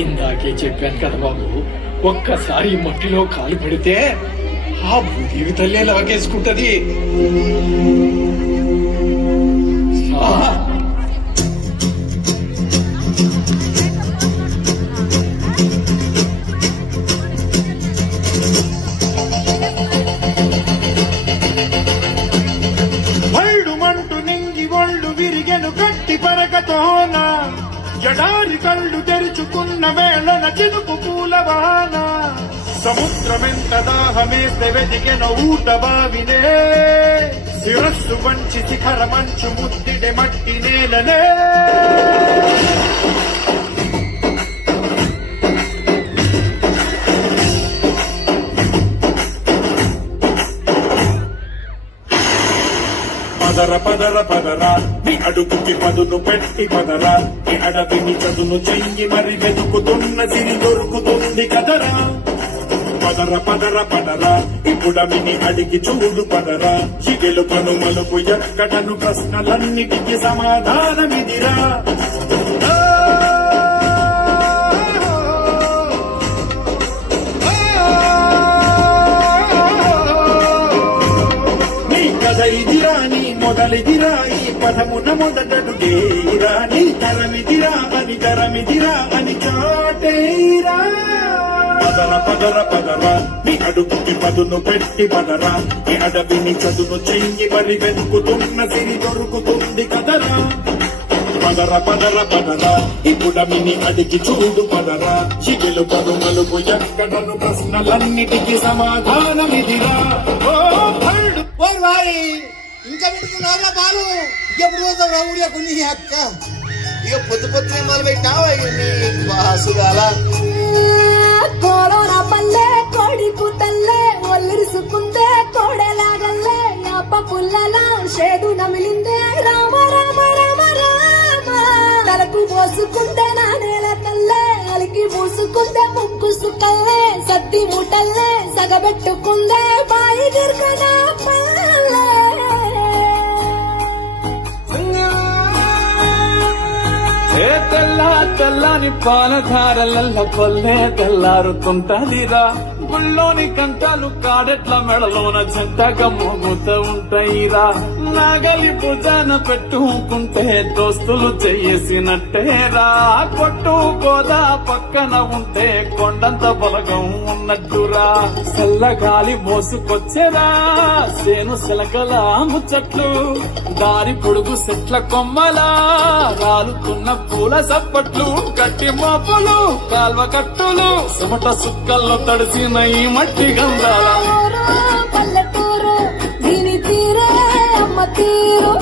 ఇందాకే చెప్పాను కదా బాబు, ఒక్కసారి మట్టిలో కాలు పెడితే ఆ భూదేవి తల్లి లాగేసుకుంటది. ఒళ్ళు నింగి ఒళ్ళు విరిగెను గట్టి పరగతోన జడారి కళ్ళు తెరుచుకున్న వేళన చినుకు పూలవాన సముద్రమెంత దాహమేస్తే వెతికెన ఊట బావినే శిరస్సు వంచి శిఖర మంచు ముద్దిడే మట్టి నేలనే పదర పదర పదరా నీ అడుగుకి పదును పెట్టి పదరా నీ అడవిని చదును చెయ్యి మరి వెతుకుతున్న సిరి దొరుకుతుంది కదరా పదర పదర పదరా ఇప్పుడమిని అడిగి చూడు పదరా చిగెలు పను మలుపు ఎక్కడను ప్రశ్నలన్నిటికీ సమాధానమిదిరా ఇదిరా నీ మొదలిదిరా ఈ పదమున మొదటడుగేరా నీ తరమిదిరా అని చాటేరా పదర పదర పదరా నీ అడుగుకి పదును పెట్టి పదరా నీ అడవిని చదును చెయ్యి మరి వెతుకుతున్న సిరి దొరుకుతుంది కదరా పదర పదర పదరా ఇప్పుడమిని అడిగి చూడు పదరా చిగులు పను మలుపు ఎక్కడను ప్రశ్నలన్నిటికీ సమాధానమిదిరా ఇంకా పెట్టుకున్నారా బాలు ఎప్పుడు పోతావు ఊళ్ళో కొన్ని అక్క ఇక పొద్దు పొద్దునే మొదలు పెట్టావా బాసుగాల కోరోనా పల్లె కోడి పుట్టల్లే ఒల్లిరుసుకుందే కోడెలాగల్లే యాప పుల్లల షేదు నమిలిందే రామ రామ రామ రామ తలకు పోసుకుందే నా నేల తల్లే అలికి మూసుకుందే ముక్కు సుక్కల్లే సత్తి మూటల్లే సగబెట్టుకుందే బాయి గిర్కనా పల్లె తెల్లా తెల్లని పాలధారలల్ల పల్లె తెల్లారుతుంటదిరా గుళ్ళోని కంటాలు కాడెట్ల మెడలోన చెంతగా మోగుతూ ఉంటాయిరా నాగలి భుజాన పెట్టుకుంటే దోస్తులు చేసినట్టేరా కొట్టు గోదా పక్కన ఉంటే కొండంత బలగం ఉన్నట్టురా చల్లగాలి మోసుకొచ్చేరా సేను శిలకల ముచ్చట్లు దారి పొడుగు చెట్ల కొమ్మలా రాలుతున్న పూల సప్పట్లు గట్టి మోపులు కాల్వ కట్టులు సుమట సుక్కల్లో తడిసిన ఈ మట్టి గంధాల పల్లెటూరు దీని తీరే అమ్మ తీరు